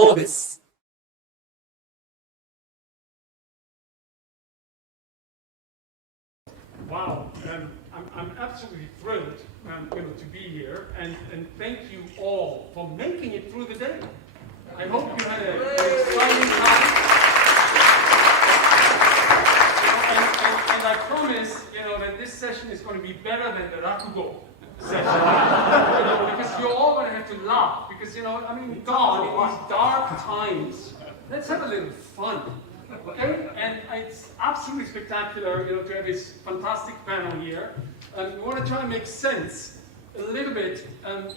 GLOBIS. Wow, I'm absolutely thrilled to be here, and thank you all for making it through the day. I hope you had an exciting time. And I promise, that this session is going to be better than the Rakugo session. Because you're all going to have to laugh, because, God, in these dark times, let's have a little fun. Okay, and it's absolutely spectacular, to have this fantastic panel here. We want to try and make sense a little bit, of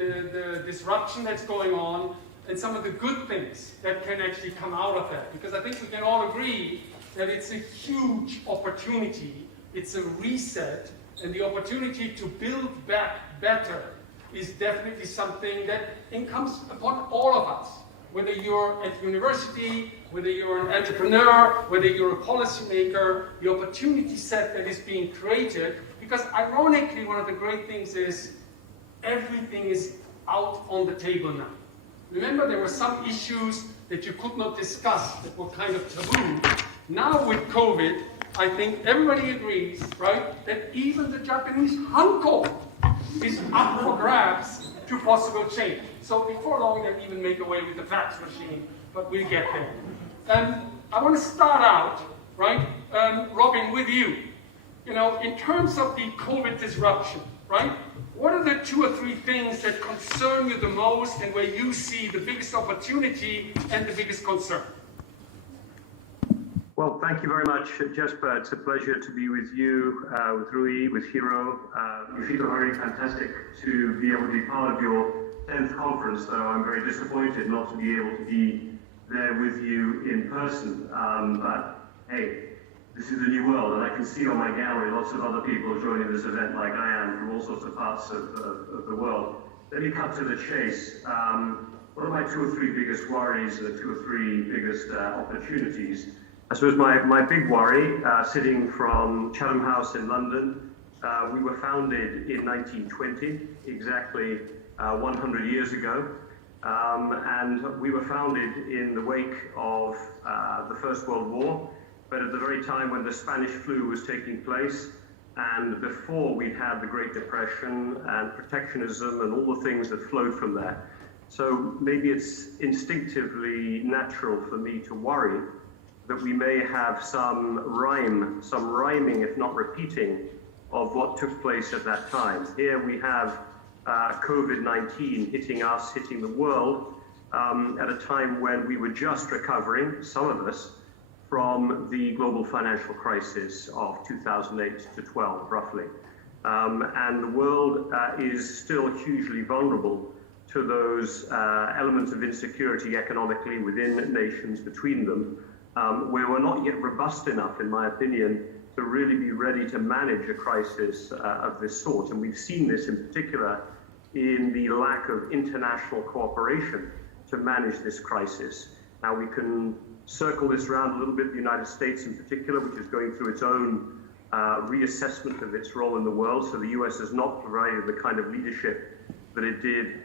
the disruption that's going on and some of the good things that can actually come out of that. Because I think we can all agree that it's a huge opportunity. It's a reset, and the opportunity to build back better is definitely something that incomes upon all of us. Whether you're at university, whether you're an entrepreneur, whether you're a policymaker, the opportunity set that is being created, because ironically, one of the great things is everything is out on the table now. Remember, there were some issues that you could not discuss that were kind of taboo. Now with COVID, I think everybody agrees, right, that even the Japanese hanko is up for grabs to possible change. So before long, they'll even make away with the fax machine, but we'll get there. I want to start out, right, Robin, with you. In terms of the COVID disruption, right, what are the 2 or 3 things that concern you the most and where you see the biggest opportunity and the biggest concern? Well, thank you very much, Jesper. It's a pleasure to be with you, with Rui, with Hiro. You feel very fantastic to be able to be part of your 10th conference, though I'm very disappointed not to be able to be there with you in person. But hey, this is a new world, and I can see on my gallery lots of other people joining this event like I am from all sorts of parts of the world. Let me cut to the chase. What are my 2 or 3 biggest worries, the 2 or 3 biggest opportunities? I suppose my big worry, sitting from Chatham House in London, we were founded in 1920, exactly 100 years ago, and we were founded in the wake of the First World War, but at the very time when the Spanish flu was taking place, and before we had the Great Depression and protectionism and all the things that flowed from that. So maybe it's instinctively natural for me to worry that we may have some rhyming, if not repeating, of what took place at that time. Here we have COVID-19 hitting us, hitting the world, at a time when we were just recovering, some of us, from the global financial crisis of 2008 to 12, roughly. And the world is still hugely vulnerable to those elements of insecurity economically within nations, between them, where we're not yet robust enough, in my opinion, to really be ready to manage a crisis of this sort. And we've seen this in particular in the lack of international cooperation to manage this crisis. Now we can circle this around a little bit, the United States in particular, which is going through its own reassessment of its role in the world. So the US has not provided the kind of leadership that it did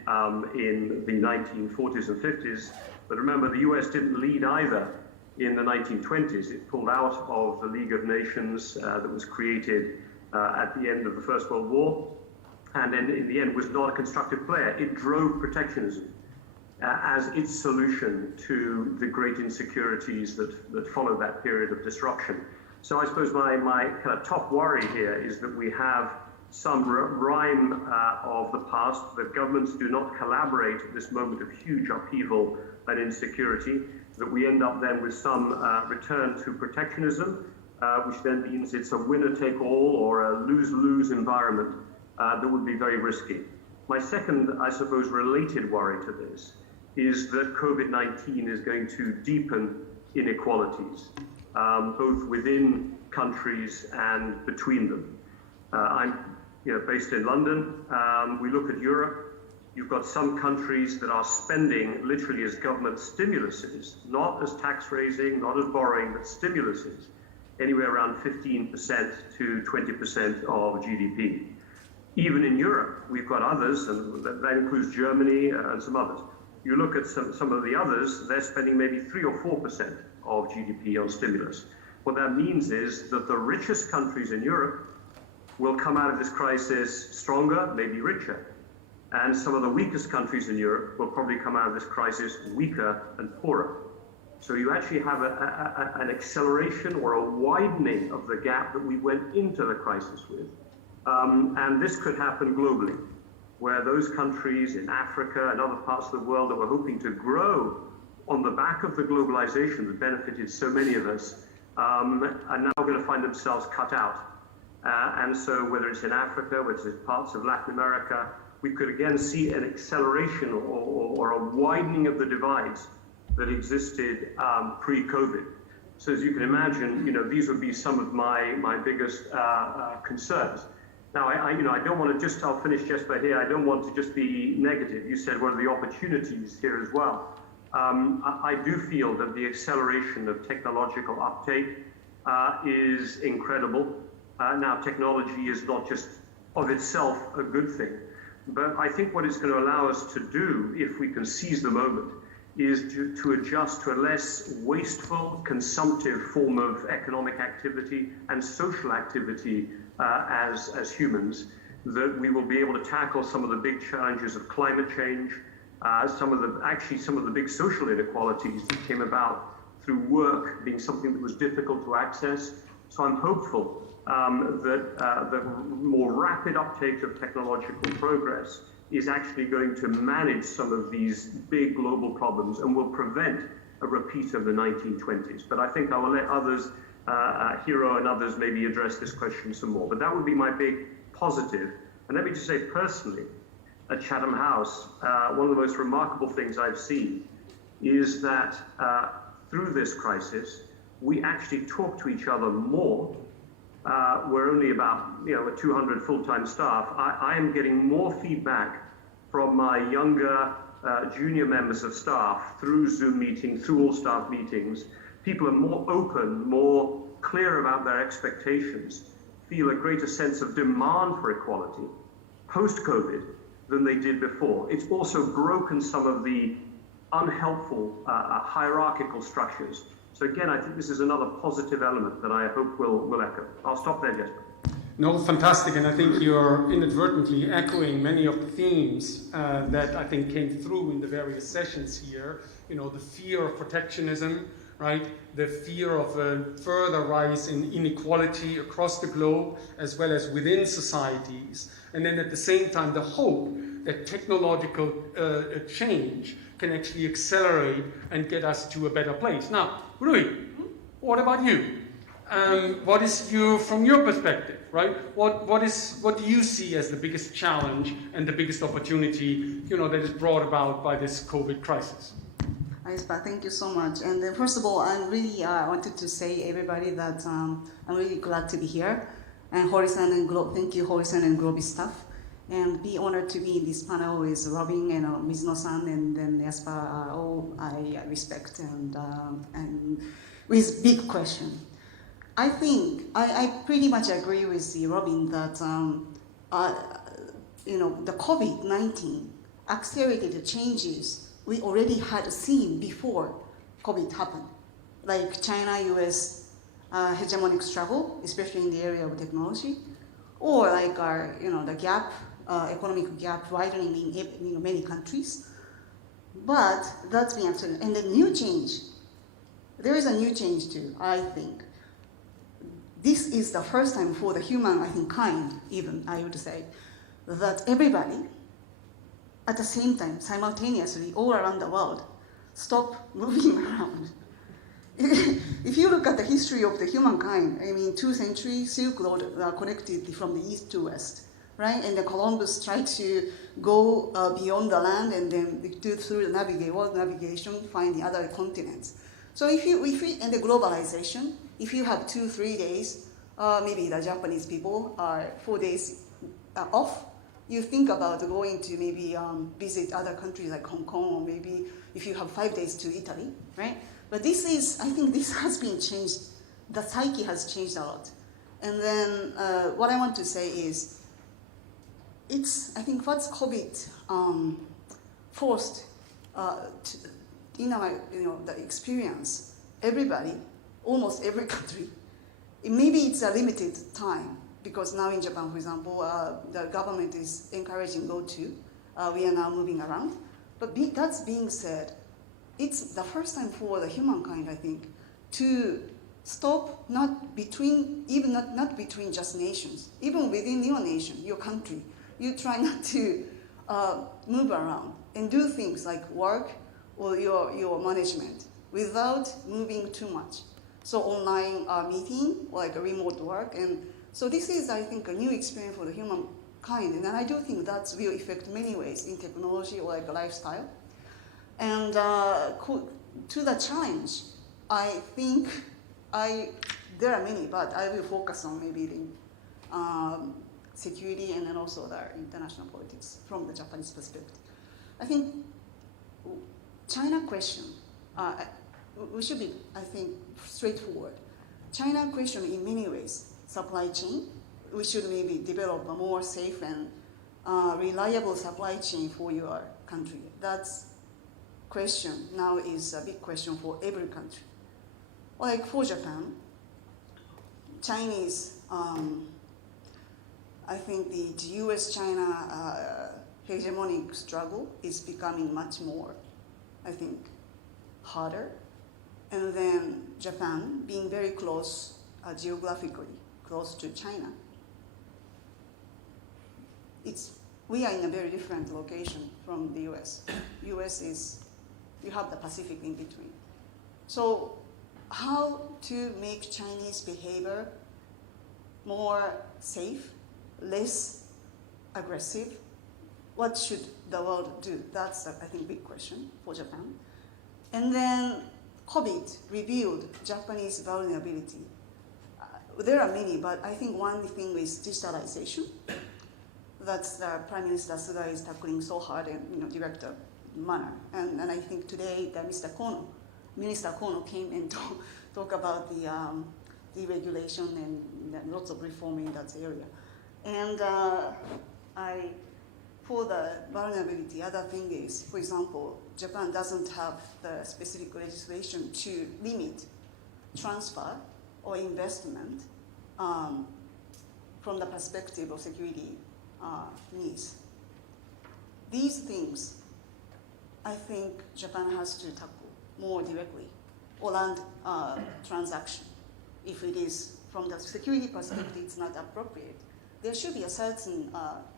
in the 1940s and 50s. But remember, the US didn't lead either in the 1920s. It pulled out of the League of Nations that was created at the end of the First World War, and then in the end was not a constructive player. It drove protectionism as its solution to the great insecurities that followed that period of disruption. So I suppose my kind of top worry here is that we have some rhyme of the past, that governments do not collaborate at this moment of huge upheaval and insecurity, that we end up then with some return to protectionism, which then means it's a winner-take-all or a lose-lose environment that would be very risky. My second, I suppose, related worry to this is that COVID-19 is going to deepen inequalities, both within countries and between them. I'm based in London. We look at Europe. You've got some countries that are spending literally as government stimuluses, not as tax raising, not as borrowing, but stimuluses, anywhere around 15% to 20% of GDP. Even in Europe, we've got others, and that includes Germany and some others, You look at some of the others, they're spending maybe 3 or 4% of GDP on stimulus. What that means is that the richest countries in Europe will come out of this crisis stronger, maybe richer. And some of the weakest countries in Europe will probably come out of this crisis weaker and poorer. So you actually have an acceleration or a widening of the gap that we went into the crisis with. And this could happen globally, where those countries in Africa and other parts of the world that were hoping to grow on the back of the globalization that benefited so many of us are now going to find themselves cut out. And so whether it's in Africa, whether it's parts of Latin America, we could again see an acceleration or a widening of the divides that existed pre-COVID. So as you can imagine, these would be some of my biggest concerns. Now, I don't want to just, I'll finish just by here, I don't want to just be negative. You said what are the opportunities here as well. I do feel that the acceleration of technological uptake is incredible. Now, technology is not just of itself a good thing, but I think what it's going to allow us to do, if we can seize the moment, is to adjust to a less wasteful, consumptive form of economic activity and social activity as humans, that we will be able to tackle some of the big challenges of climate change, some of the big social inequalities that came about through work being something that was difficult to access. So I'm hopeful that the more rapid uptake of technological progress is actually going to manage some of these big global problems and will prevent a repeat of the 1920s. But I think I will let others, Hiro and others, maybe address this question some more. But that would be my big positive. And let me just say personally, at Chatham House, one of the most remarkable things I've seen is that through this crisis, we actually talk to each other more. We're only about 200 full-time staff. I am getting more feedback from my younger junior members of staff through Zoom meetings, through all staff meetings. People are more open, more clear about their expectations, feel a greater sense of demand for equality post-COVID than they did before. It's also broken some of the unhelpful hierarchical structures. So again, I think this is another positive element that I hope will echo. I'll stop there, Jesper. No, fantastic, and I think you're inadvertently echoing many of the themes that I think came through in the various sessions here. The fear of protectionism, right? The fear of a further rise in inequality across the globe, as well as within societies. And then at the same time, the hope that technological change can actually accelerate and get us to a better place. Now, Rui, what about you? What is from your perspective, right? What do you see as the biggest challenge and the biggest opportunity, that is brought about by this COVID crisis? Thank you so much. And then first of all, I really wanted to say everybody that I'm really glad to be here. And Hori-san and thank you, Hori-san and GLOBIS staff. And be honored to be in this panel with Robin and Mizuno-san and then Jesper, all I respect and with big question. I think I pretty much agree with Robin that the COVID-19 accelerated the changes we already had seen before COVID happened, like China-US hegemonic struggle, especially in the area of technology, or like our the gap, economic gap widening in many countries. But that's been accelerated, and the new change. There is a new change too, I think. This is the first time for the human, kind, even, I would say, that everybody, at the same time, simultaneously, all around the world, stop moving around. If you look at the history of the humankind, 2 centuries, Silk Road connected from the east to west, right? And then Columbus tried to go beyond the land and then through the world navigation, find the other continents. So and the globalization, if you have 2-3 days, maybe the Japanese people are 4 days off, you think about going to maybe visit other countries like Hong Kong, or maybe if you have 5 days to Italy, right? But I think this has been changed. The psyche has changed a lot. And then what I want to say is, I think what's COVID forced in our the experience, everybody, almost every country, maybe it's a limited time because now in Japan, for example, the government is encouraging go-to. We are now moving around. But that's being said, it's the first time for the humankind, I think, to stop not between just nations, even within your nation, your country. You try not to move around and do things like work or your management without moving too much. So online meeting, like a remote work, and so this is, I think, a new experience for the humankind, and I do think that will affect many ways in technology or like a lifestyle. And to the challenge, I think there are many, but I will focus on maybe the security and then also the international politics from the Japanese perspective. I think China question, we should be, I think, straightforward. China question in many ways, supply chain, we should maybe develop a more safe and reliable supply chain for your country. That's question now is a big question for every country. Like for Japan, Chinese, I think the US-China hegemonic struggle is becoming much more, I think, harder. And then Japan being very close, geographically close to China. We are in a very different location from the US. US is, you have the Pacific in between. So how to make Chinese behavior more safe, less aggressive? What should the world do? That's, I think, big question for Japan. And then COVID revealed Japanese vulnerability. There are many, but I think one thing is digitalization. That's the Prime Minister Suga is tackling so hard in direct manner. And I think today that Minister Kono came and talk about the deregulation and lots of reform in that area. And for the vulnerability, other thing is, for example, Japan doesn't have the specific legislation to limit transfer or investment from the perspective of security needs. These things, I think Japan has to tackle more directly, or land transaction. If it is from the security perspective, it's not appropriate. There should be a certain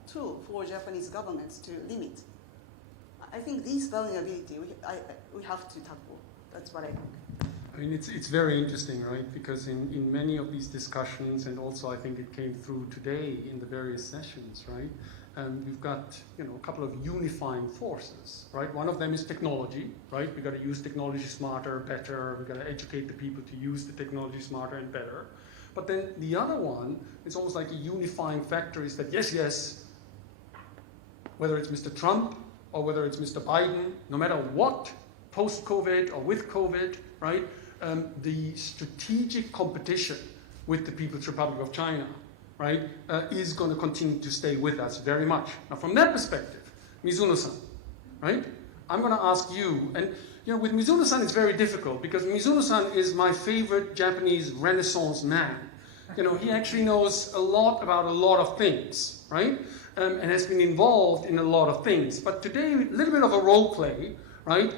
tool for Japanese governments to limit. I think these vulnerability we have to tackle. That's what I think. I mean, it's very interesting, right? Because in many of these discussions, and also I think it came through today in the various sessions, right? We've got a couple of unifying forces, right? One of them is technology, right? We've got to use technology smarter, better. We've got to educate the people to use the technology smarter and better. But then the other one is almost like a unifying factor is that yes, whether it's Mr. Trump or whether it's Mr. Biden, no matter what, post-COVID or with COVID, right? The strategic competition with the People's Republic of China, right, is going to continue to stay with us very much. Now, from that perspective, Mizuno-san, right, I'm going to ask you, and with Mizuno-san it's very difficult because Mizuno-san is my favorite Japanese Renaissance man. He actually knows a lot about a lot of things, right, and has been involved in a lot of things. But today, a little bit of a role play, right?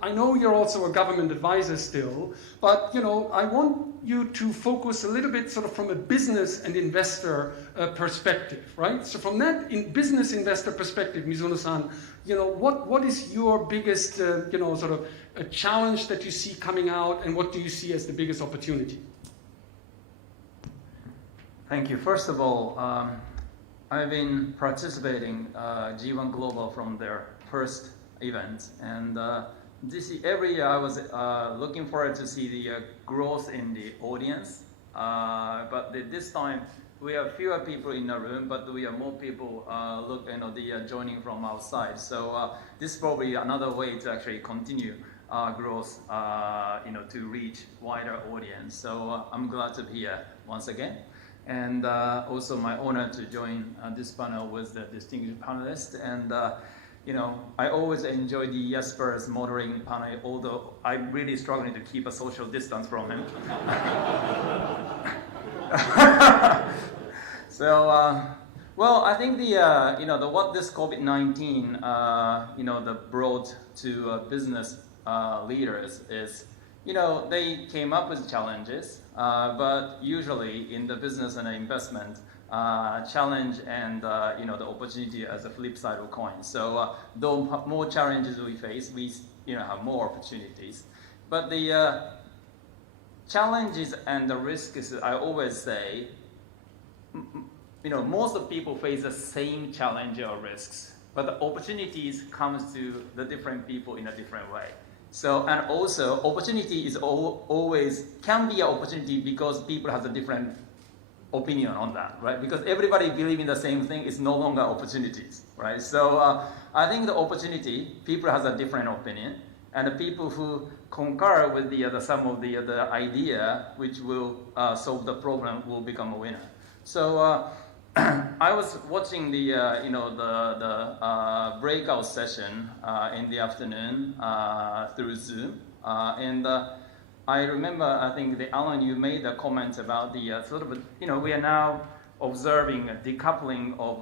I know you're also a government advisor still, but I want you to focus a little bit sort of from a business and investor perspective, right? So from that business investor perspective, Mizuno-san, what is your biggest sort of a challenge that you see coming out, and what do you see as the biggest opportunity? Thank you. First of all, I've been participating G1 Global from their first event, and every year I was looking forward to see the growth in the audience, but this time we have fewer people in the room, but we have more people joining from outside. So this is probably another way to actually continue growth, to reach wider audience. So I'm glad to be here once again. And also my honor to join this panel with the distinguished panelists. And I always enjoy the Jesper's moderating panel, although I'm really struggling to keep a social distance from him. So, well, I think what this COVID-19, brought to business leaders is, they came up with challenges, but usually in the business and investment, challenge and the opportunity as a flip side of coin. So though more challenges we face, we have more opportunities. But the challenges and the risks, I always say, most of people face the same challenge or risks, but the opportunities comes to the different people in a different way. So, and also opportunity is always can be an opportunity because people have a different opinion on that, right? Because everybody believe in the same thing, it's no longer opportunities, right? So I think the opportunity, people has a different opinion, and the people who concur with some of the idea which will solve the problem will become a winner. So I was watching the breakout session in the afternoon through Zoom, and I remember, I think, Alan, you made a comment about the we are now observing a decoupling of,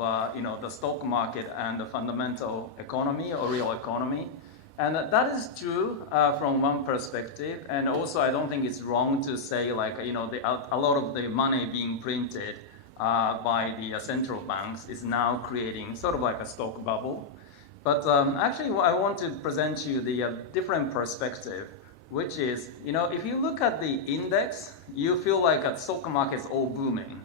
the stock market and the fundamental economy or real economy. And that is true from one perspective. And also, I don't think it's wrong to say, a lot of the money being printed by the central banks is now creating sort of like a stock bubble. But actually, I want to present to you the different perspective, which is, if you look at the index, you feel like a stock market is all booming.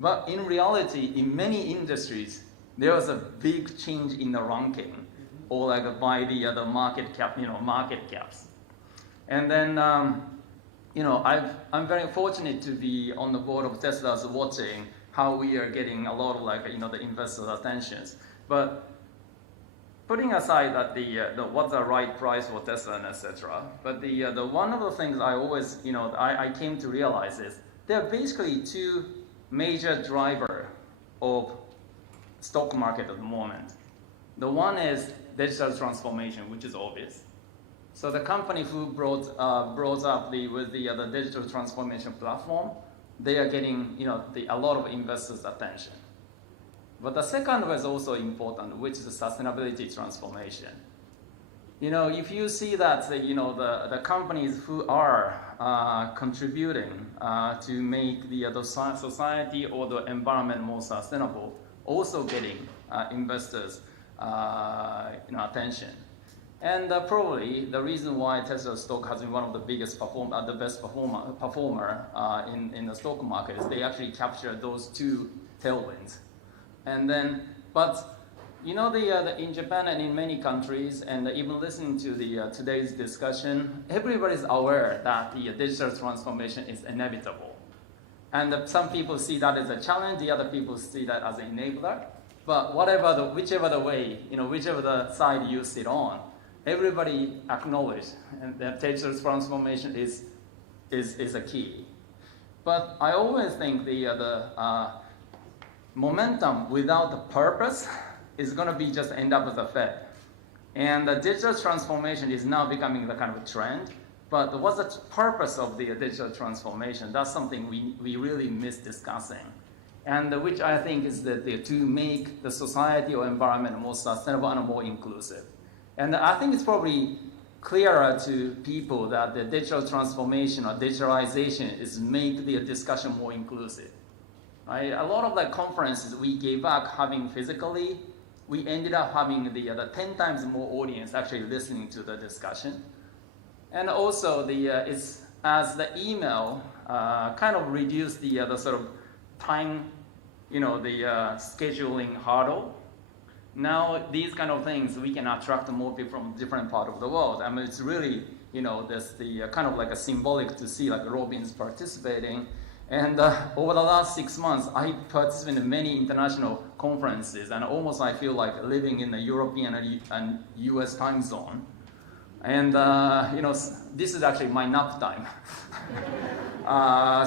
But in reality, in many industries, there was a big change in the ranking, or like by the market cap, market caps. And then, I'm very fortunate to be on the board of Tesla's watching how we are getting a lot of the investors' attentions. But putting aside that what's the right price for Tesla and etc. But the one of the things I always I came to realize is there are basically two major drivers of stock market at the moment. The one is digital transformation, which is obvious. So the company who brought up with the digital transformation platform, they are getting a lot of investors' attention. But the second one is also important, which is the sustainability transformation. If you see that the companies who are contributing to make the society or the environment more sustainable, also getting investors' attention. And probably the reason why Tesla stock has been one of the biggest the best performer in the stock market is they actually capture those two tailwinds. And then, but in Japan and in many countries, and even listening to today's discussion, everybody's aware that the digital transformation is inevitable. And some people see that as a challenge, the other people see that as an enabler. But whichever the way, whichever the side you sit on, everybody acknowledges that digital transformation is a key. But I always think the momentum without the purpose is going to be just end up as a fad. And the digital transformation is now becoming the kind of a trend. But what's the purpose of the digital transformation? That's something we really miss discussing. And which I think is that to make the society or environment more sustainable and more inclusive. And I think it's probably clearer to people that the digital transformation or digitalization is make the discussion more inclusive. Right? A lot of the conferences we gave up having physically, we ended up having the 10 times more audience actually listening to the discussion. And also it's as the email kind of reduced the sort of time, the scheduling hurdle. Now these kind of things we can attract more people from different part of the world. I mean, it's really there's the kind of like a symbolic to see like Robin's participating. And over the last 6 months, I participated in many international conferences, and almost I feel like living in the European and US time zone. And this is actually my nap time.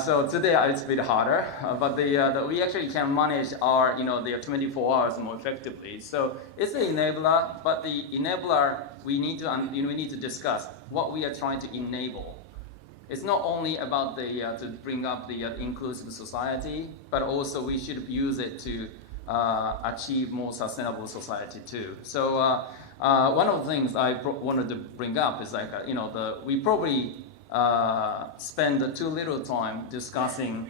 So today it's a bit harder, but we actually can manage our, the 24 hours more effectively. So it's the enabler, but the enabler we need to discuss what we are trying to enable. It's not only about to bring up the inclusive society, but also we should use it to achieve more sustainable society too. So one of the things I wanted to bring up is like we probably spend too little time discussing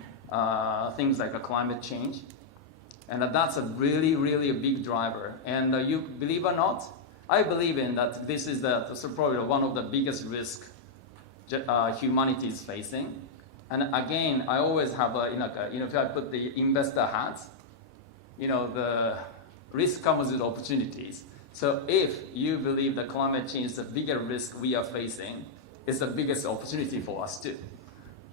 things like climate change, and that's a really a big driver. And you believe or not, I believe in that this is probably one of the biggest risks humanity is facing. And again, I always have if I put the investor hats, the risk comes with opportunities. So if you believe that climate change is the bigger risk we are facing, it's the biggest opportunity for us too.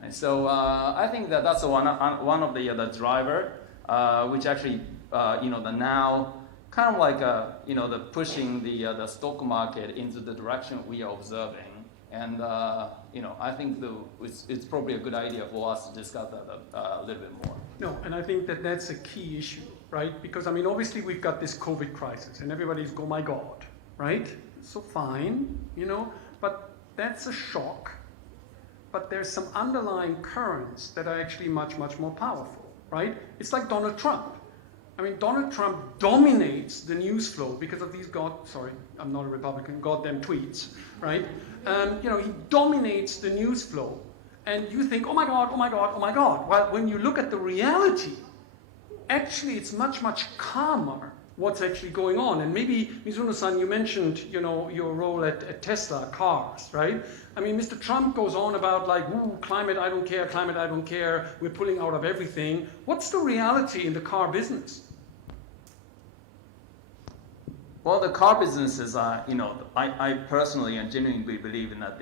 And so I think that's one of the driver, which actually the now kind of like the pushing the stock market into the direction we are observing. And I think it's probably a good idea for us to discuss that a little bit more. No, and I think that's a key issue, right? Because obviously we've got this COVID crisis, and everybody's going, my God, right? So fine, but that's a shock. But there's some underlying currents that are actually much more powerful, right? It's like Donald Trump. Donald Trump dominates the news flow because of these I'm not a Republican, goddamn tweets, right? He dominates the news flow, and you think, oh my God, oh my God, oh my God. Well, when you look at the reality, actually it's much calmer what's actually going on. And maybe, Mizuno-san, you mentioned, your role at Tesla cars, right? Mr. Trump goes on about like, ooh, climate, I don't care, we're pulling out of everything. What's the reality in the car business? Well, the car businesses are, I personally and genuinely believe in that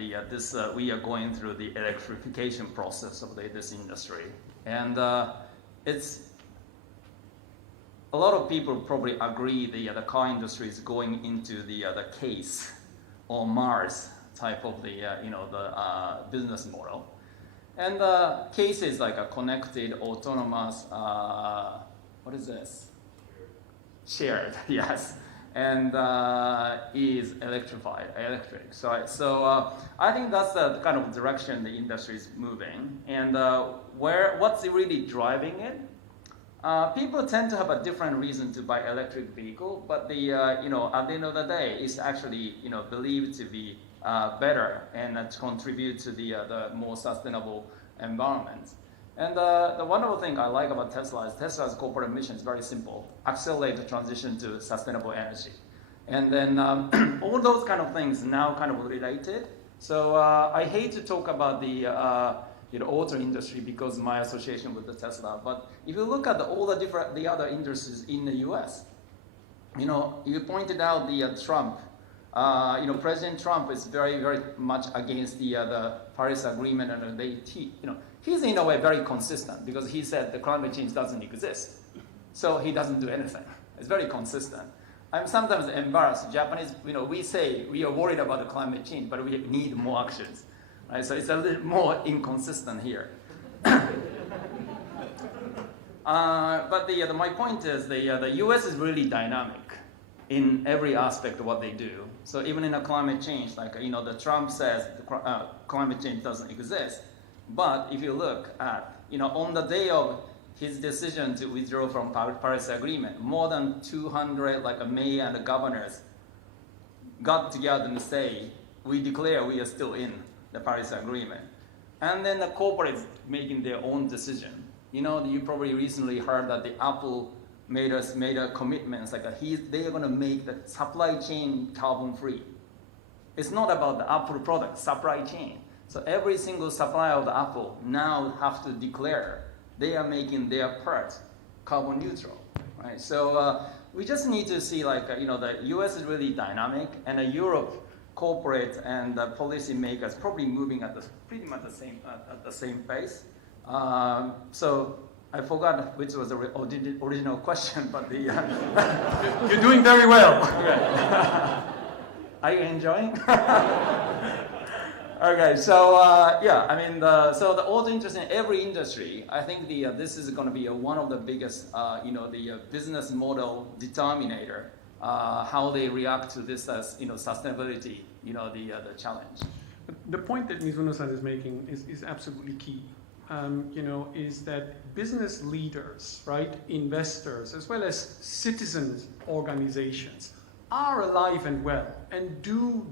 we are going through the electrification process of this industry. And it's, a lot of people probably agree the car industry is going into the case or Mars type of the business model. And the case is like a connected, autonomous, what is this? Shared, yes. And is electric. So I think that's the kind of direction the industry is moving. And what's really driving it? People tend to have a different reason to buy electric vehicle, but at the end of the day, it's actually believed to be better and to contribute to the more sustainable environment. And the wonderful thing I like about Tesla is Tesla's corporate mission is very simple: accelerate the transition to sustainable energy. And then all those kind of things now kind of related. So I hate to talk about the auto industry because of my association with the Tesla. But if you look at all the other industries in the U.S., you pointed out the Trump. President Trump is very much against the Paris Agreement, and he's in a way very consistent because he said the climate change doesn't exist, so he doesn't do anything. It's very consistent. I'm sometimes embarrassed. Japanese, we say we are worried about the climate change, but we need more actions. Right? So it's a little more inconsistent here. But my point is the U.S. is really dynamic in every aspect of what they do. So even in a climate change, like the Trump says climate change doesn't exist. But if you look at on the day of his decision to withdraw from Paris Agreement, more than 200 mayor and governors got together and say, we declare we are still in the Paris Agreement. And then the corporates making their own decision. You probably recently heard that the Apple made a commitment, they are going to make the supply chain carbon free. It's not about the Apple product, supply chain. So every single supplier of the Apple now have to declare they are making their part carbon neutral, right? So we just need to see the U.S. is really dynamic, and Europe corporate and policy makers probably moving at pretty much the same pace. So I forgot which was the original question, but You're doing very well. Are you enjoying? Okay, so yeah, I mean, so the auto industry in every industry, I think this is going to be one of the biggest, the business model determinator, how they react to this as, sustainability, the challenge. The point that Mizuno-san is making is absolutely key. Is that business leaders, right, investors, as well as citizens organizations are alive and well and do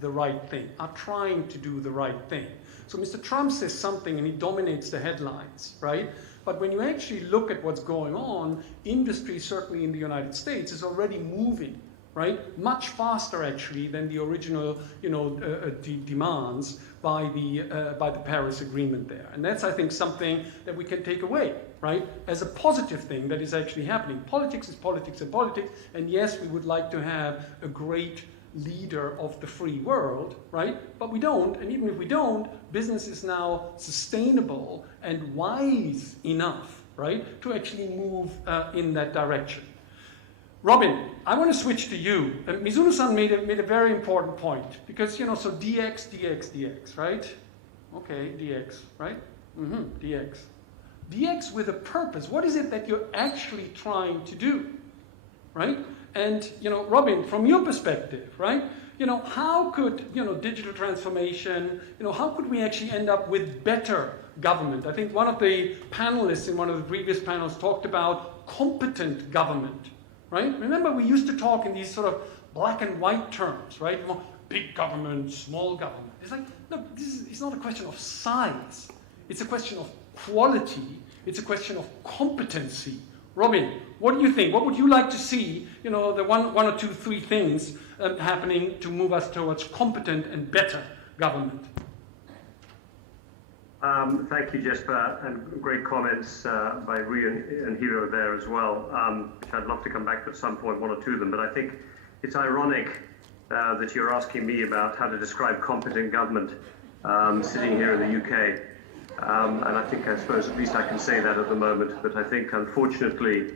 the right thing, are trying to do the right thing. So Mr. Trump says something and he dominates the headlines, right? But when you actually look at what's going on, industry, certainly in the United States, is already moving, right? Much faster actually than the original, demands by the Paris Agreement there. And that's, I think, something that we can take away, right? As a positive thing that is actually happening. Politics is politics and politics, and yes, we would like to have a great leader of the free world, right? But we don't, and even if we don't, business is now sustainable and wise enough, right, to actually move in that direction. Robin, I want to switch to you. Mizuno-san made a very important point because, so DX, right? Okay, DX, right? DX. DX with a purpose. What is it that you're actually trying to do, right? And, Robin, from your perspective, right? How could, digital transformation, how could we actually end up with better government? I think one of the panelists in one of the previous panels talked about competent government. Right? Remember, we used to talk in these sort of black and white terms, right? Big government, small government. It's like, no, it's not a question of size. It's a question of quality. It's a question of competency. Robin, what do you think? What would you like to see, the one or two, three things happening to move us towards competent and better government? Thank you, Jesper, and great comments by Rui and Hiro there as well, which I'd love to come back to at some point, one or two of them, but I think it's ironic that you're asking me about how to describe competent government sitting here in the UK. And I suppose at least I can say that at the moment, but I think unfortunately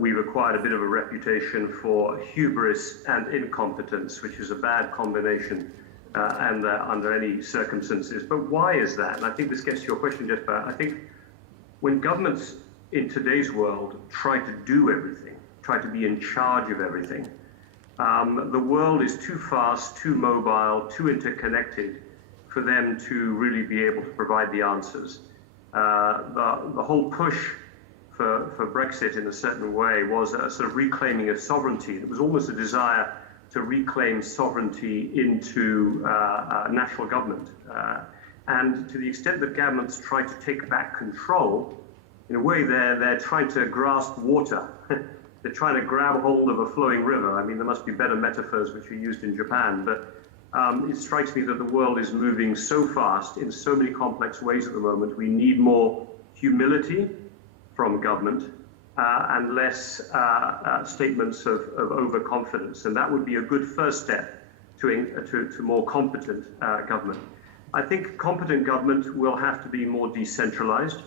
we've acquired a bit of a reputation for hubris and incompetence, which is a bad combination. And under any circumstances. But why is that? And I think this gets to your question, Jesper. I think when governments in today's world try to do everything, try to be in charge of everything, the world is too fast, too mobile, too interconnected for them to really be able to provide the answers. The whole push for Brexit in a certain way was a sort of reclaiming of sovereignty. It was almost a desire to reclaim sovereignty into national government. And to the extent that governments try to take back control, in a way they're trying to grasp water. They're trying to grab hold of a flowing river. I mean, there must be better metaphors which are used in Japan, but it strikes me that the world is moving so fast in so many complex ways at the moment. We need more humility from government, and less statements of overconfidence. And that would be a good first step to more competent government. I think competent government will have to be more decentralized.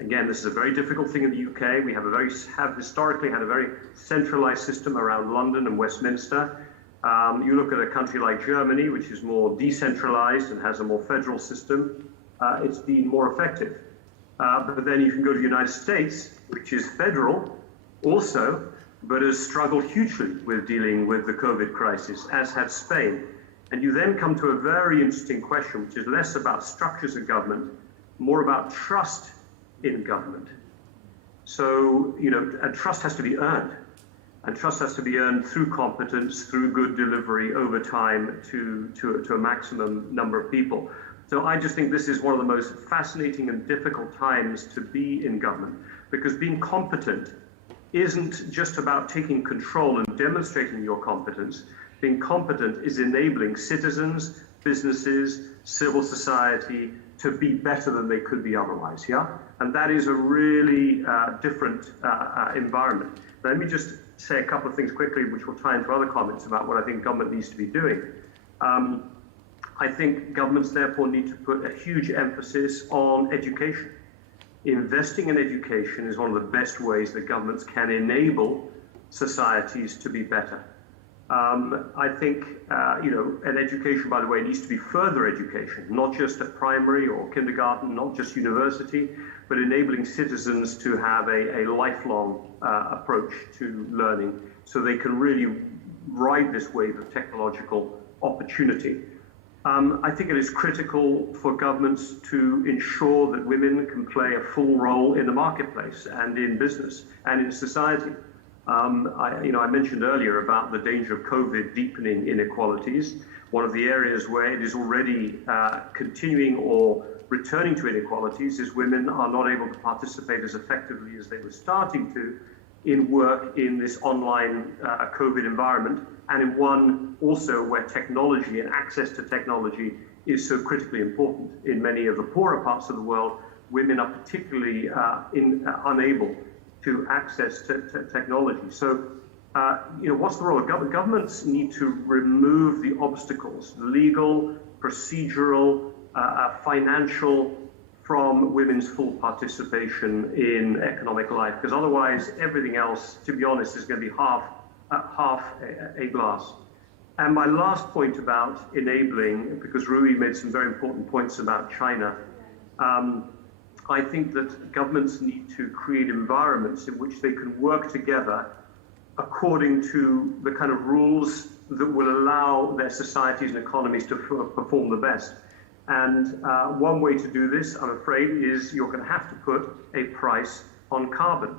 Again, this is a very difficult thing in the UK. We have historically had a very centralized system around London and Westminster. You look at a country like Germany, which is more decentralized and has a more federal system, it's been more effective. But then you can go to the United States, which is federal also, but has struggled hugely with dealing with the COVID crisis, as had Spain. And you then come to a very interesting question, which is less about structures of government, more about trust in government. So, and trust has to be earned. And trust has to be earned through competence, through good delivery over time to a maximum number of people. So I just think this is one of the most fascinating and difficult times to be in government, because being competent isn't just about taking control and demonstrating your competence. Being competent is enabling citizens, businesses, civil society to be better than they could be otherwise, yeah? And that is a really different environment. Let me just say a couple of things quickly, which will tie into other comments about what I think government needs to be doing. I think governments therefore need to put a huge emphasis on education. Investing in education is one of the best ways that governments can enable societies to be better. I think, and education, by the way, needs to be further education, not just at primary or kindergarten, not just university, but enabling citizens to have a lifelong approach to learning so they can really ride this wave of technological opportunity. I think it is critical for governments to ensure that women can play a full role in the marketplace and in business and in society. I mentioned earlier about the danger of COVID deepening inequalities. One of the areas where it is already continuing or returning to inequalities is women are not able to participate as effectively as they were starting to in work in this online COVID environment, and in one also where technology and access to technology is so critically important. In many of the poorer parts of the world, women are particularly unable to access technology. So, what's the role of government? Governments need to remove the obstacles, legal, procedural, financial, from women's full participation in economic life, because otherwise everything else, to be honest, is going to be half a glass. And my last point about enabling, because Rui made some very important points about China, I think that governments need to create environments in which they can work together according to the kind of rules that will allow their societies and economies to perform the best. And one way to do this, I'm afraid, is you're going to have to put a price on carbon.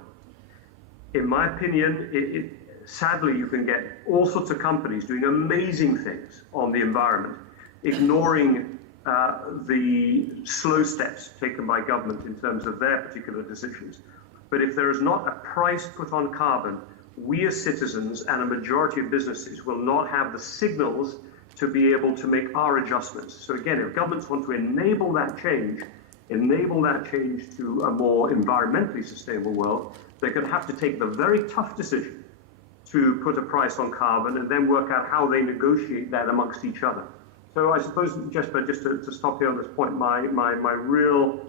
In my opinion, sadly, you can get all sorts of companies doing amazing things on the environment, ignoring the slow steps taken by government in terms of their particular decisions. But if there is not a price put on carbon, we as citizens and a majority of businesses will not have the signals to be able to make our adjustments. So again, if governments want to enable that change to a more environmentally sustainable world, they're going to have to take the very tough decision to put a price on carbon and then work out how they negotiate that amongst each other. So I suppose, Jesper, just to stop here on this point, my real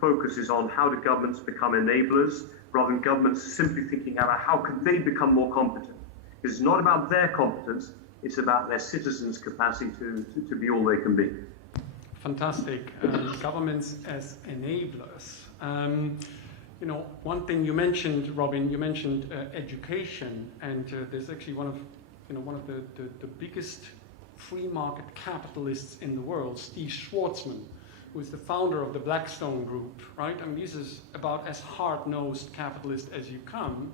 focus is on how do governments become enablers rather than governments simply thinking about how can they become more competent. It's not about their competence, it's about their citizens' capacity to be all they can be. Fantastic. Governments as enablers. One thing you mentioned, Robin, you mentioned education, and there's actually one of the biggest free market capitalists in the world, Steve Schwarzman, who is the founder of the Blackstone Group, right? I mean, this is about as hard-nosed capitalist as you come.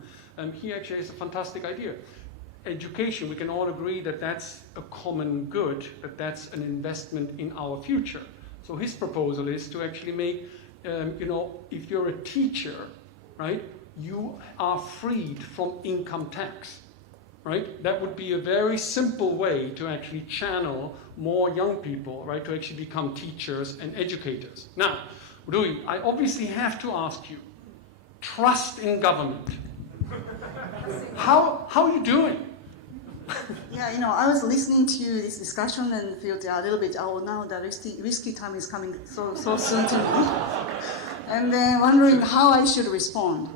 He actually has a fantastic idea. Education, we can all agree that that's a common good, that that's an investment in our future. So his proposal is to actually make, if you're a teacher, right, you are freed from income tax, right? That would be a very simple way to actually channel more young people, right, to actually become teachers and educators. Now, Rui, I obviously have to ask you, trust in government. How are you doing? Yeah, I was listening to this discussion and felt a little bit, now the risky time is coming so soon to me. And then wondering how I should respond.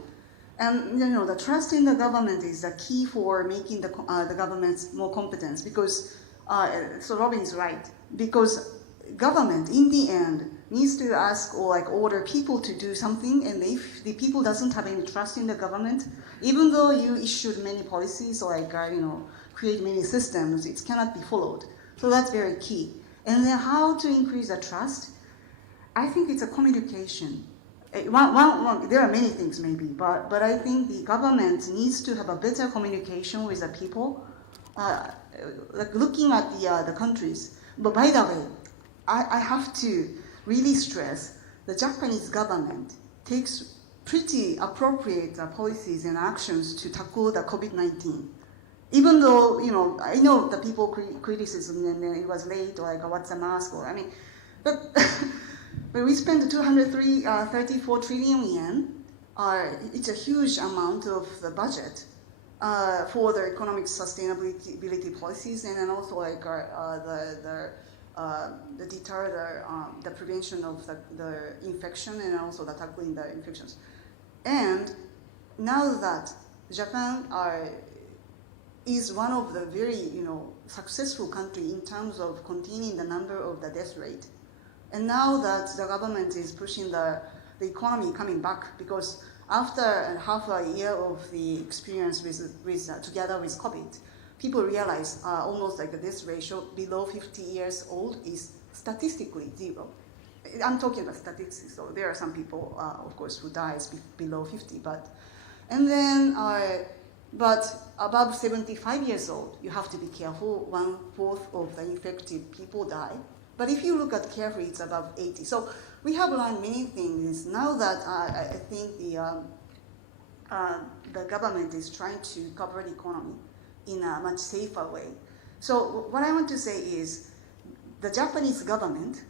And the trust in the government is the key for making the government more competent, because, so Robin is right, because government in the end needs to ask or order people to do something, and if the people doesn't have any trust in the government, even though you issued many policies or create many systems, it cannot be followed. So that's very key. And then how to increase the trust? I think it's a communication. There are many things maybe, but I think the government needs to have a better communication with the people, looking at the countries. But by the way, I have to really stress the Japanese government takes pretty appropriate policies and actions to tackle the COVID-19. Even though, I know the people criticism and it was late or what's a mask but but we spent 234 trillion yen. It's a huge amount of the budget for the economic sustainability policies, and then also the deter the prevention of the infection and also the tackling the infections. And now that Japan is one of the very, successful country in terms of containing the number of the death rate. And now that the government is pushing the economy coming back, because after half a year of the experience together with COVID, people realize almost like this ratio below 50 years old is statistically zero. I'm talking about statistics, so there are some people, of course, who dies below 50, but above 75 years old, you have to be careful. 1/4 of the infected people die. But if you look at carefully, it's above 80. So we have learned many things. Now that I think the government is trying to cover the economy in a much safer way. So what I want to say is the Japanese government,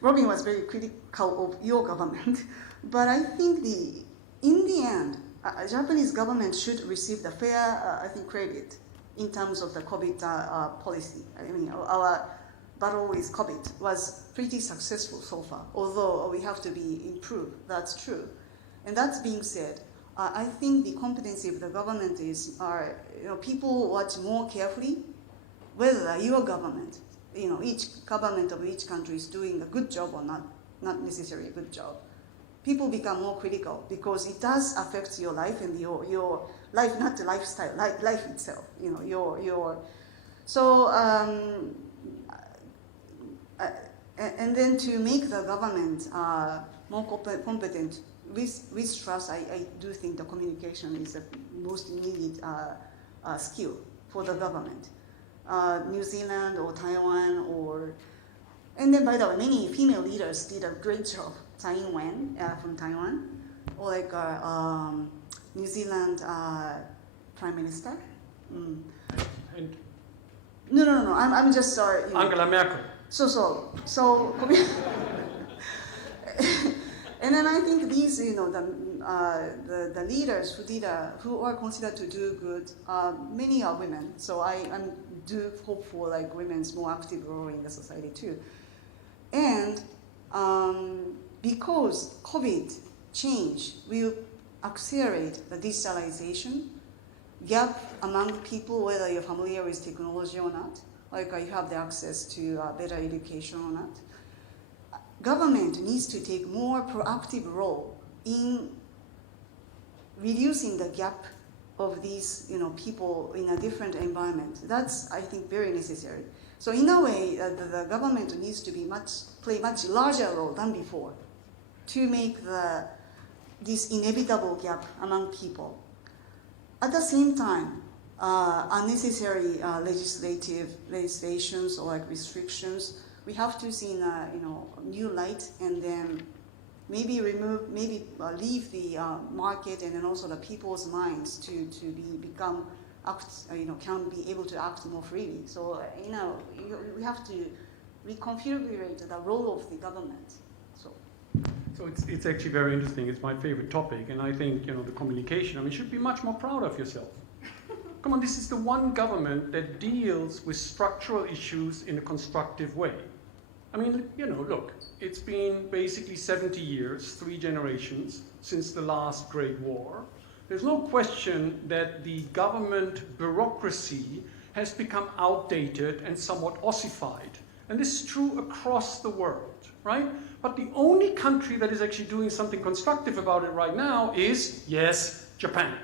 Robin was very critical of your government, but I think in the end, Japanese government should receive the fair, credit in terms of the COVID policy. I mean, our battle with COVID was pretty successful so far, although we have to be improved. That's true. And that being said, I think the competency of the government is, people watch more carefully whether your government, each government of each country is doing a good job or not necessarily a good job. People become more critical because it does affect your life and your life, not the lifestyle, life itself. And then to make the government more competent with trust, I do think the communication is the most needed skill for the government. New Zealand or Taiwan and then by the way, many female leaders did a great job. Tsai Ing-wen from Taiwan, or like New Zealand Prime Minister. And No. I'm just sorry. Angela Merkel. And then I think these, the leaders who are considered to do good, many are women. So I do hope for like women's more active role in the society too. And because COVID change will accelerate the digitalization gap among people, whether you're familiar with technology or not, like you have the access to better education or not. Government needs to take more proactive role in reducing the gap of these, people in a different environment. That's, I think, very necessary. So in a way, the government needs to play much larger role than before to make this inevitable gap among people. At the same time, unnecessary legislations or like restrictions, we have to see in a new light, and then maybe leave the market and then also the people's minds to can be able to act more freely. So we have to reconfigure the role of the government. So it's actually very interesting. It's my favorite topic, and I think the communication. You should be much more proud of yourself. Come on, this is the one government that deals with structural issues in a constructive way. Look, it's been basically 70 years, 3 generations since the last Great War. There's no question that the government bureaucracy has become outdated and somewhat ossified. And this is true across the world, right? But the only country that is actually doing something constructive about it right now is, yes, Japan.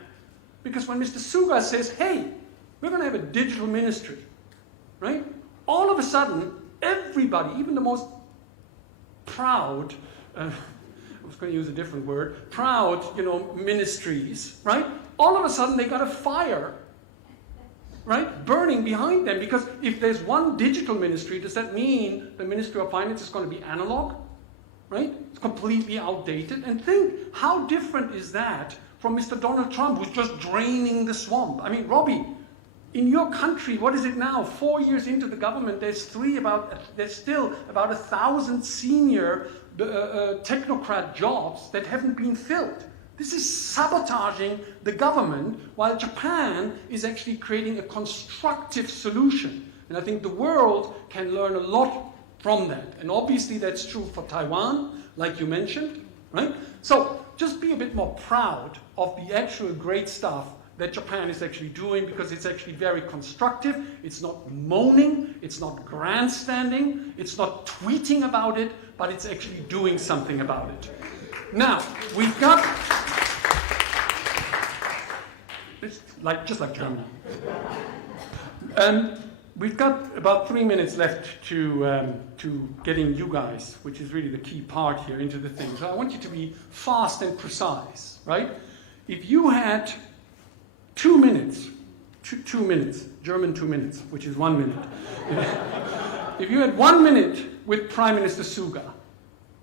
Because when Mr. Suga says, hey, we're going to have a digital ministry, right? All of a sudden, everybody, even the most proud, I was going to use a different word, proud, ministries, right? All of a sudden they got a fire, right, burning behind them, because if there's one digital ministry, does that mean the Ministry of Finance is going to be analog, right? It's completely outdated. And think, how different is that from Mr. Donald Trump, who's just draining the swamp? Robbie, in your country, what is it now? 4 years into the government, there's still about 1,000 senior technocrat jobs that haven't been filled. This is sabotaging the government, while Japan is actually creating a constructive solution. And I think the world can learn a lot from that. And obviously that's true for Taiwan, like you mentioned, right? So just be a bit more proud of the actual great stuff that Japan is actually doing, because it's actually very constructive. It's not moaning, it's not grandstanding, it's not tweeting about it, but it's actually doing something about it. Now, we've got, just like Germany. We've got about 3 minutes left to getting you guys, which is really the key part here, into the thing. So I want you to be fast and precise, right? If you had 2 minutes, 2 minutes, German 2 minutes, which is 1 minute. If you had 1 minute with Prime Minister Suga,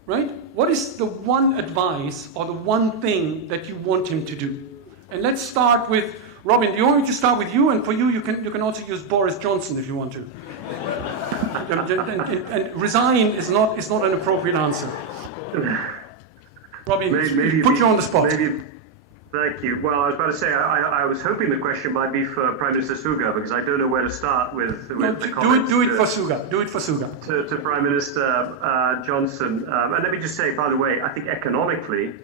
right? What is the one advice or the one thing that you want him to do? And let's start with Robin. Do you want me to start with you? And for you, you can also use Boris Johnson if you want to. and resign is not an appropriate answer. Robin, maybe put you on the spot. Thank you. Well, I was about to say, I was hoping the question might be for Prime Minister Suga, because I don't know where to start with the comments. Do it for Suga. Do it for Suga. To Prime Minister Johnson. And let me just say, by the way, I think economically,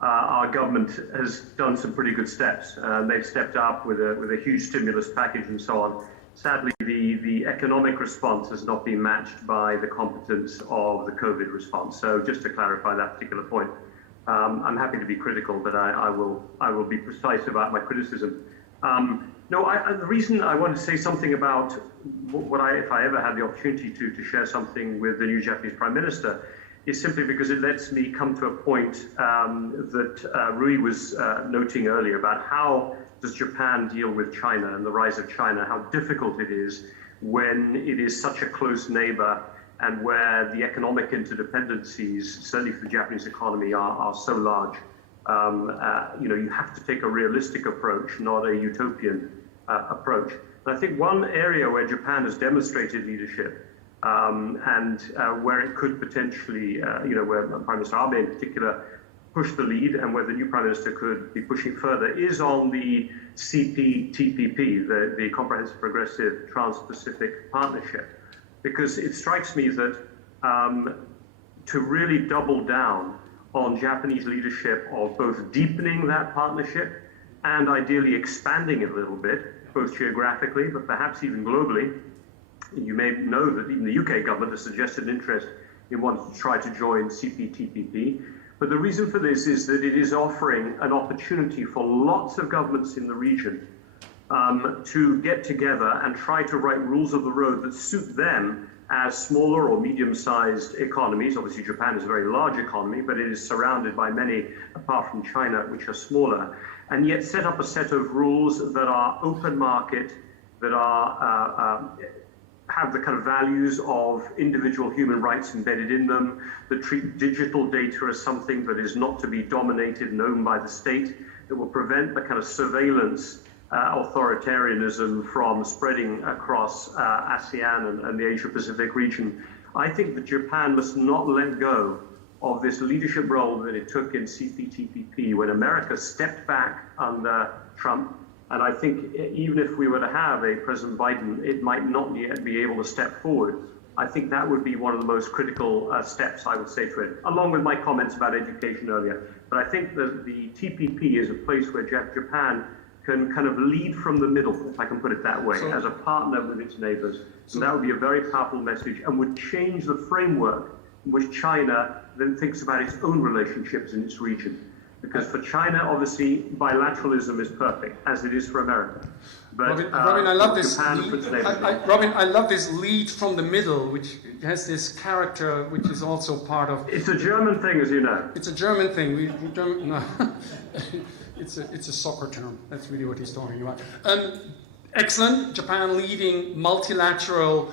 our government has done some pretty good steps. They've stepped up with a huge stimulus package and so on. Sadly, the economic response has not been matched by the competence of the COVID response. So just to clarify that particular point. I'm happy to be critical, but I will be precise about my criticism. The reason I want to say something about if I ever had the opportunity to share something with the new Japanese Prime Minister, is simply because it lets me come to a point that Rui was noting earlier about how does Japan deal with China and the rise of China, how difficult it is when it is such a close neighbor, and where the economic interdependencies, certainly for the Japanese economy, are so large. You have to take a realistic approach, not a utopian approach. And I think one area where Japan has demonstrated leadership, and where it could potentially, where Prime Minister Abe in particular push the lead, and where the new Prime Minister could be pushing further, is on the CPTPP, the Comprehensive Progressive Trans-Pacific Partnership. Because it strikes me that to really double down on Japanese leadership of both deepening that partnership and ideally expanding it a little bit, both geographically, but perhaps even globally. You may know that even the UK government has suggested an interest in wanting to try to join CPTPP. But the reason for this is that it is offering an opportunity for lots of governments in the region to get together and try to write rules of the road that suit them as smaller or medium-sized economies. Obviously, Japan is a very large economy, but it is surrounded by many, apart from China, which are smaller, and yet set up a set of rules that are open market, that are have the kind of values of individual human rights embedded in them, that treat digital data as something that is not to be dominated and owned by the state, that will prevent the kind of surveillance authoritarianism from spreading across ASEAN and the Asia-Pacific region. I think that Japan must not let go of this leadership role that it took in CPTPP when America stepped back under Trump. And I think even if we were to have a President Biden, it might not yet be able to step forward. I think that would be one of the most critical steps, I would say, to it, along with my comments about education earlier. But I think that the TPP is a place where Japan can kind of lead from the middle, if I can put it that way, as a partner with its neighbors. So that would be a very powerful message and would change the framework in which China then thinks about its own relationships in its region. Because for China, obviously, bilateralism is perfect, as it is for America. But Robin, I love this. Robin, I love this lead from the middle, which has this character, which is also part of. It's a German thing, as you know. It's a German thing. We don't. No. It's a soccer term. That's really what he's talking about. Excellent. Japan leading multilateral,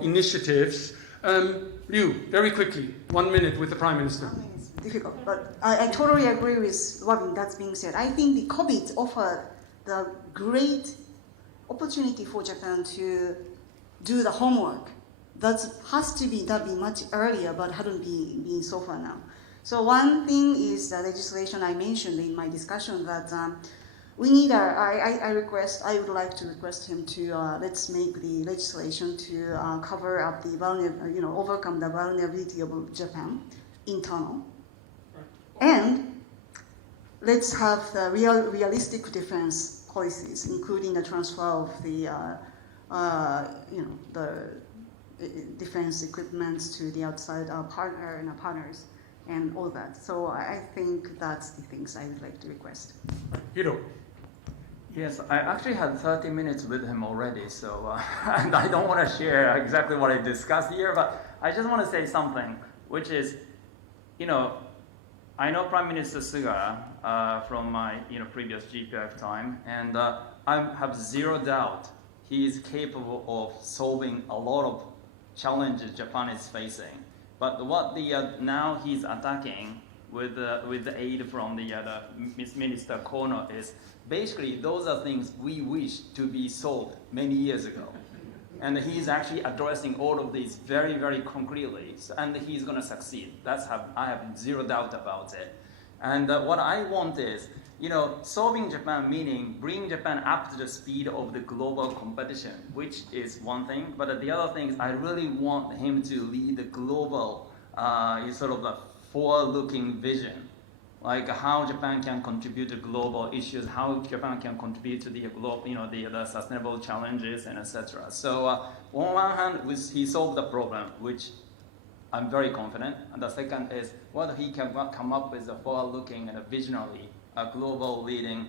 initiatives. Liu, very quickly, 1 minute with the Prime Minister. It's difficult, but I totally agree with Robin. That's being said. I think the COVID offered the great opportunity for Japan to do the homework. That has to be done much earlier, but hadn't been so far now. So one thing is the legislation I mentioned in my discussion that we need. I would like to request him to let's make the legislation to cover up the overcome the vulnerability of Japan internal, and let's have the realistic defense policies, including the transfer of the the defense equipment to the outside partners and all that. So I think that's the things I would like to request. Hiro. Yes, I actually had 30 minutes with him already, so and I don't want to share exactly what I discussed here, but I just want to say something, which is, I know Prime Minister Suga from my previous GPF time, and I have zero doubt he is capable of solving a lot of challenges Japan is facing. But what now he's attacking with the aid from the Minister Kono is basically those are things we wish to be solved many years ago. And he's actually addressing all of these very, very concretely, and he's going to succeed. I have zero doubt about it. And what I want is, solving Japan, meaning bring Japan up to the speed of the global competition, which is one thing. But the other thing is, I really want him to lead the global, sort of the forward-looking vision, like how Japan can contribute to global issues, how Japan can contribute to the global, the sustainable challenges, and etc. So on one hand, he solved the problem, which I'm very confident. And the second is whether he can come up with a forward-looking and a visionary, a global leading,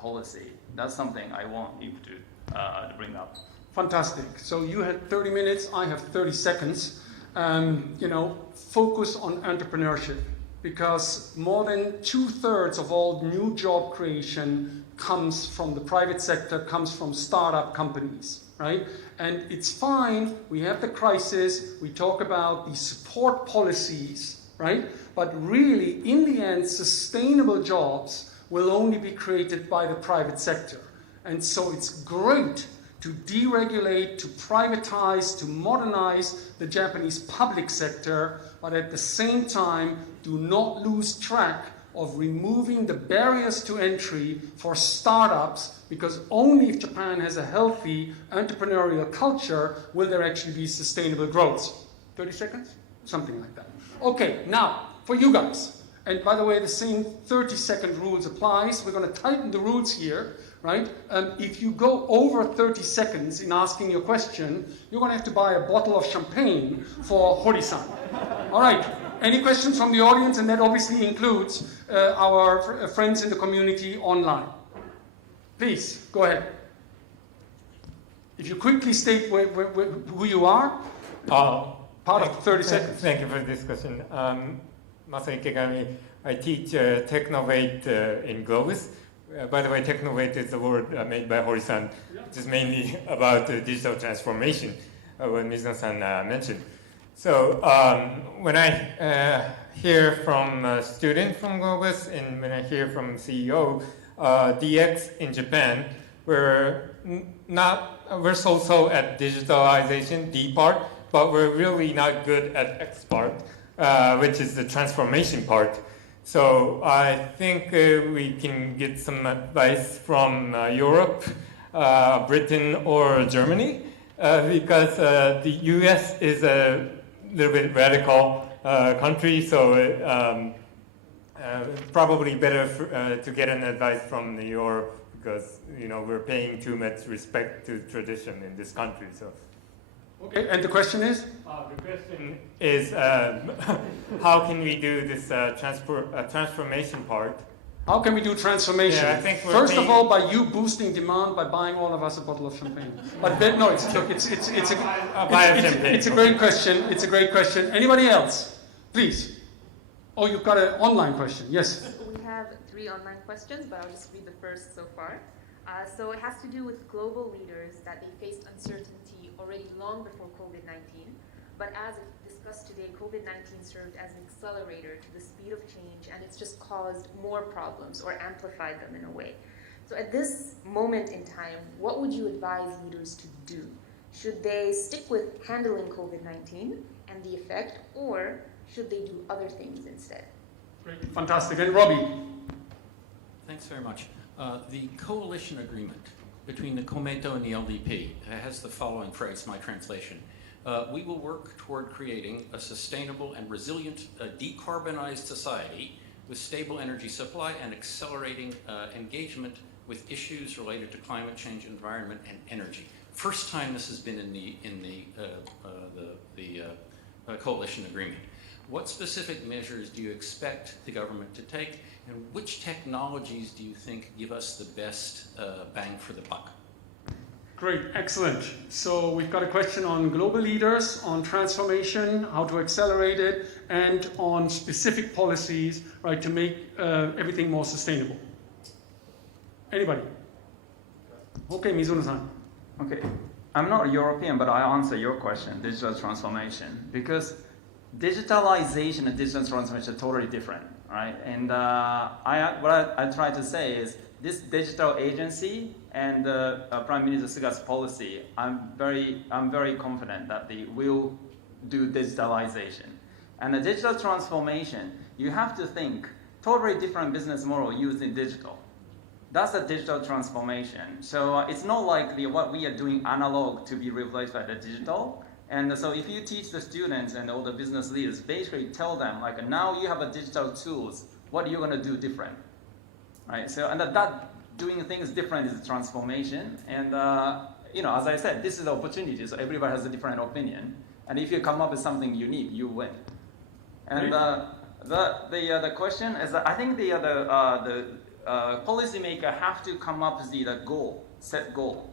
policy. That's something I want you to bring up. Fantastic. So you had 30 minutes. I have 30 seconds. Focus on entrepreneurship, because more than 2/3 of all new job creation comes from the private sector, comes from startup companies, right? And it's fine, we have the crisis, we talk about the support policies, right? But really, in the end, sustainable jobs will only be created by the private sector. And so it's great to deregulate, to privatize, to modernize the Japanese public sector, but at the same time, do not lose track of removing the barriers to entry for startups, because only if Japan has a healthy entrepreneurial culture will there actually be sustainable growth. 30 seconds? Something like that. Okay, now, for you guys. And by the way, the same 30-second rules applies. We're going to tighten the rules here, right? If you go over 30 seconds in asking your question, you're going to have to buy a bottle of champagne for Hori-san. All right. Any questions from the audience? And that obviously includes our friends in the community online. Please, go ahead. If you quickly state who you are, part of 30 seconds. Thank you for this question. Masai Kegami, I teach Technovate in GLOBIS. By the way, Technovate is the word made by Hori-san, which is mainly about digital transformation, what Mizuno-san mentioned. So when I hear from a student from GLOBIS and when I hear from CEO, DX in Japan, we're so-so at digitalization, D part, but we're really not good at X part, which is the transformation part. So I think we can get some advice from Europe, Britain, or Germany, because the US is a little bit radical country, so probably better to get an advice from Europe, because we're paying too much respect to tradition in this country. So. Okay, and the question is? The question is, how can we do this transformation part? How can we do transformation? Yeah, I think First of all, by you boosting demand by buying all of us a bottle of champagne. But then, no, it's a great question. It's a great question. Anybody else? Please. Oh, you've got an online question. Yes. We have 3 online questions, but I'll just read the first so far. So it has to do with global leaders, that they faced uncertainty already long before COVID-19. But as discussed today, COVID-19 served as an accelerator to the speed of change, and it's just caused more problems or amplified them in a way. So at this moment in time, what would you advise leaders to do? Should they stick with handling COVID-19 and the effect, or should they do other things instead? Great. Fantastic. And Robbie? Thanks very much. The coalition agreement between the Komeito and the LDP has the following phrase, my translation. We will work toward creating a sustainable and resilient, decarbonized society with stable energy supply and accelerating engagement with issues related to climate change, environment, and energy. First time this has been in the coalition agreement. What specific measures do you expect the government to take, and which technologies do you think give us the best bang for the buck? Great, excellent. So we've got a question on global leaders, on transformation, how to accelerate it, and on specific policies, right, to make everything more sustainable. Anybody? Okay, Mizuno-san. Okay, I'm not European, but I'll answer your question, digital transformation, because digitalization and digital transformation are totally different, right? And what I try to say is this digital agency and Prime Minister Suga's policy, I'm very confident that they will do digitalization. And the digital transformation, you have to think totally different business model using digital. That's a digital transformation. So it's not like what we are doing analog to be replaced by the digital. And so if you teach the students and all the business leaders, basically tell them, like, now you have a digital tools, what are you going to do different? Right? So, and that doing things different is transformation. And, as I said, this is the opportunity, so everybody has a different opinion. And if you come up with something unique, you win. And the question is, I think the policymaker have to come up with the goal, set goal,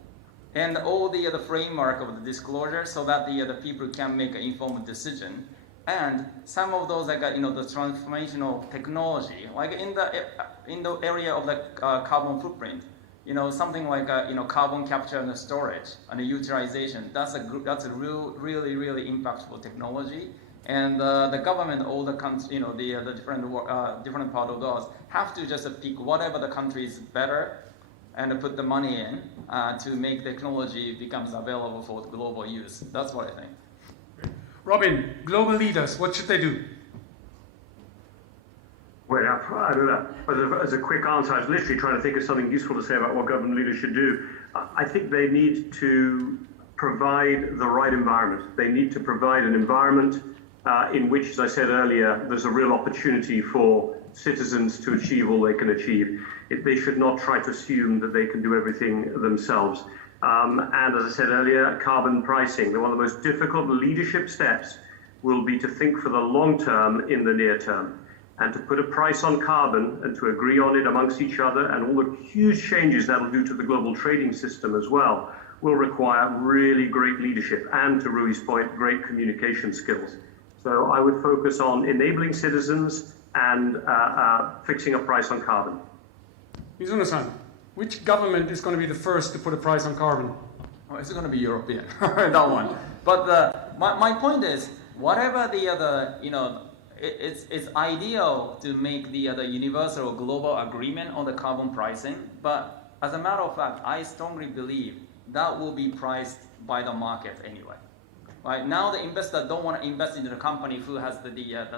and all the framework of the disclosure, so that the people can make an informed decision. And some of those, like the transformational technology, like in the area of the carbon footprint, something like carbon capture and storage and utilization. That's a really impactful technology. And the government, all the countries, the different part of those have to just pick whatever the country is better and put the money in to make technology becomes available for global use. That's what I think. Robin, global leaders, what should they do? Well, as a quick answer, I was literally trying to think of something useful to say about what government leaders should do. I think they need to provide the right environment. They need to provide an environment in which, as I said earlier, there's a real opportunity for citizens to achieve all they can achieve. They should not try to assume that they can do everything themselves. And as I said earlier, carbon pricing, one of the most difficult leadership steps will be to think for the long term in the near term, and to put a price on carbon and to agree on it amongst each other, and all the huge changes that'll do to the global trading system as well, will require really great leadership and, to Rui's point, great communication skills. So I would focus on enabling citizens and fixing a price on carbon. Mizuno-san, which government is going to be the first to put a price on carbon? Oh, it's going to be European, that one. But my point is, whatever it's ideal to make the universal global agreement on the carbon pricing. But as a matter of fact, I strongly believe that will be priced by the market anyway. Right now, the investors don't want to invest into the company who has the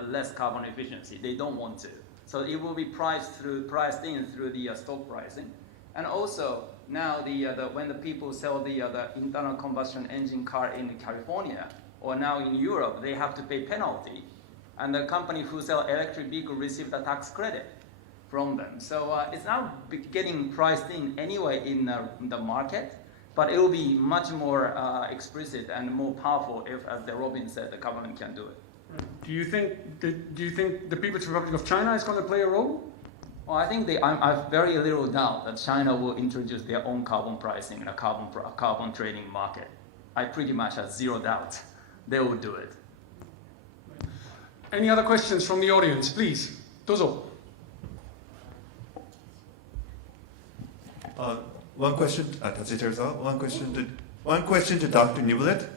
less carbon efficiency. They don't want to. So it will be priced in through the stock pricing. And also now when the people sell the internal combustion engine car in California or now in Europe, they have to pay penalty, and the company who sell electric vehicle receive the tax credit from them. So it's now getting priced in anyway in the market. But it will be much more explicit and more powerful if, as Robin said, the government can do it. Do you think the People's Republic of China is going to play a role? Well, I think I have very little doubt that China will introduce their own carbon pricing in a carbon trading market. I pretty much have zero doubt they will do it. Any other questions from the audience, please? Dozo. One question, one question to Dr. Niblett.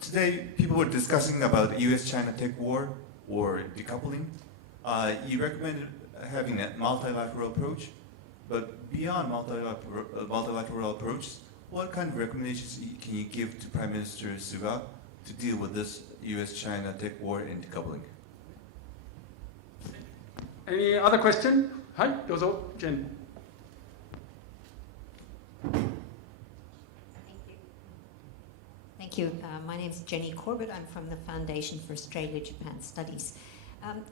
Today, people were discussing about U.S.-China tech war or decoupling. You recommended having a multilateral approach, but beyond multilateral approach, what kind of recommendations can you give to Prime Minister Suga to deal with this U.S.-China tech war and decoupling? Any other question? Hi, Dozo, Jen. Thank you. My name is Jenny Corbett. I'm from the Foundation for Australia-Japan Studies.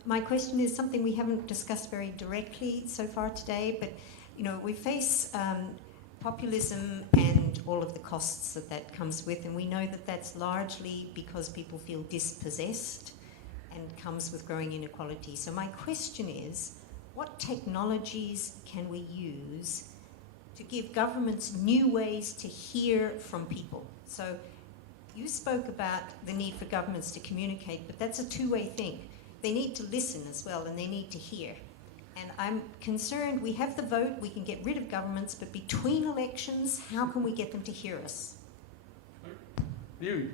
My question is something we haven't discussed very directly so far today, but we face populism and all of the costs that comes with, and we know that that's largely because people feel dispossessed and comes with growing inequality. So my question is, what technologies can we use to give governments new ways to hear from people? So you spoke about the need for governments to communicate, but that's a two-way thing. They need to listen as well, and they need to hear. And I'm concerned, we have the vote, we can get rid of governments, but between elections, how can we get them to hear us? You.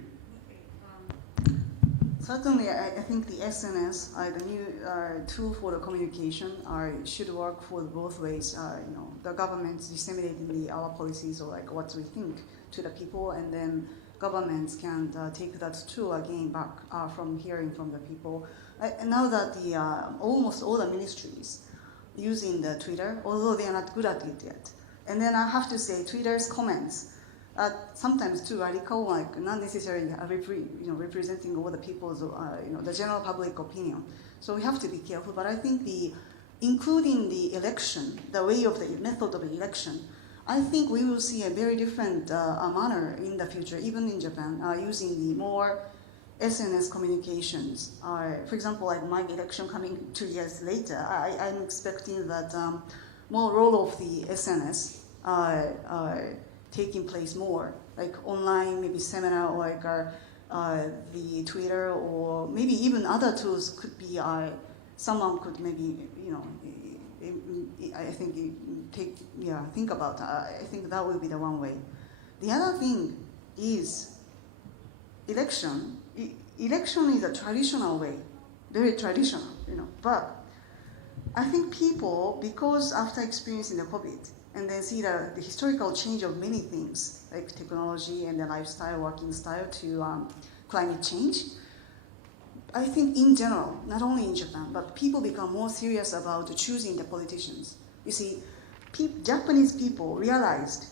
Certainly, I think the SNS, the new tool for the communication, should work for both ways. The governments disseminating our policies or like what we think to the people, and then governments can take that tool again back from hearing from the people. Now that almost all the ministries using the Twitter, although they are not good at it yet. And then I have to say, Twitter's comments sometimes too radical, like not necessarily representing all the people's, the general public opinion. So we have to be careful. But I think including the election, the way of the method of the election, I think we will see a very different manner in the future, even in Japan, using the more SNS communications. For example, like my election coming 2 years later, I'm expecting that more role of the SNS taking place more, like online, maybe seminar, or like the Twitter, or maybe even other tools could be, someone could maybe, I think think about. I think that will be the one way. The other thing is election. Election is a traditional way, very traditional, But I think people, because after experiencing the COVID, and then see the historical change of many things, like technology and the lifestyle, working style, to climate change, I think in general, not only in Japan, but people become more serious about choosing the politicians. You see, Japanese people realized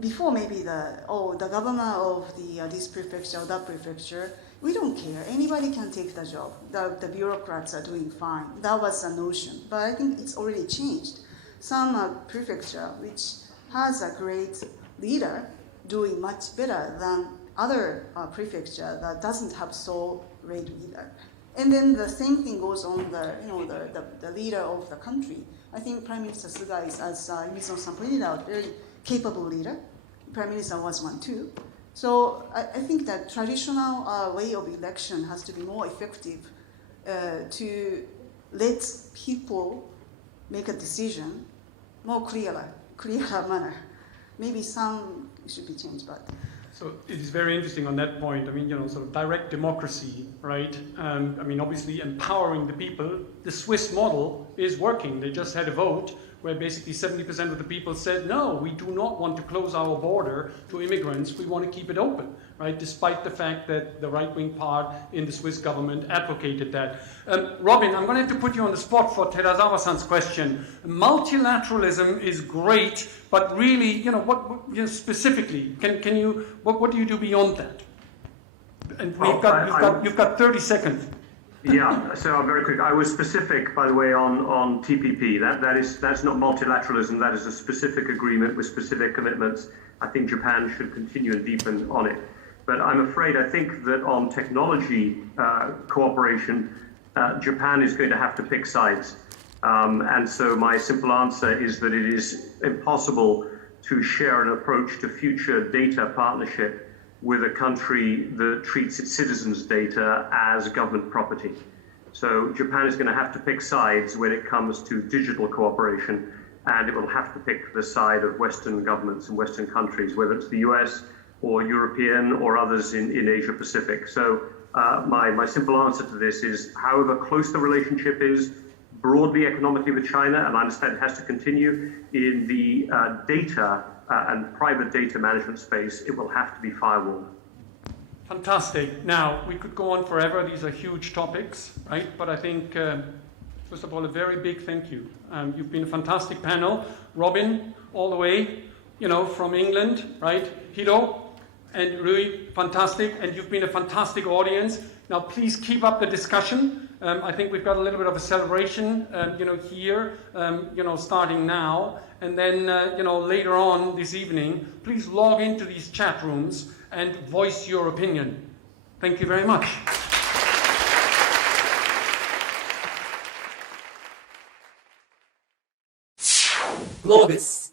before maybe the governor of this prefecture or that prefecture, we don't care. Anybody can take the job. The bureaucrats are doing fine. That was the notion. But I think it's already changed. Some prefecture which has a great leader doing much better than other prefecture that doesn't have so great leader. And then the same thing goes on the leader of the country. I think Prime Minister Suga is, as Mizuno-san pointed out, very capable leader. Prime Minister was one too. So I think that traditional way of election has to be more effective to let people make a decision more clearer manner. Maybe some should be changed, but. So it is very interesting on that point. I mean, sort of direct democracy, right? Obviously empowering the people. The Swiss model is working. They just had a vote where basically 70% of the people said, no, we do not want to close our border to immigrants. We want to keep it open, right? Despite the fact that the right-wing part in the Swiss government advocated that. Robin, I'm going to have to put you on the spot for Terazawa-san's question. Multilateralism is great, but really, what specifically, can you, what do you do beyond that? And you've got 30 seconds. Yeah, so very quick. I was specific, by the way, on TPP. That's not multilateralism. That is a specific agreement with specific commitments. I think Japan should continue and deepen on it. But I'm afraid, I think that on technology cooperation, Japan is going to have to pick sides. And so my simple answer is that it is impossible to share an approach to future data partnership with a country that treats its citizens' data as government property. So Japan is going to have to pick sides when it comes to digital cooperation, and it will have to pick the side of Western governments and Western countries, whether it's the US or European or others in Asia Pacific. So my simple answer to this is, however close the relationship is, broadly economically with China, and I understand it has to continue, in the data and private data management space, it will have to be firewalled. Fantastic. Now, we could go on forever. These are huge topics, right? But I think, first of all, a very big thank you. You've been a fantastic panel. Robin, all the way, from England, right? Hiro, and Rui, fantastic, and you've been a fantastic audience. Now please keep up the discussion. I think we've got a little bit of a celebration, here, starting now, and then, later on this evening, please log into these chat rooms and voice your opinion. Thank you very much. GLOBIS.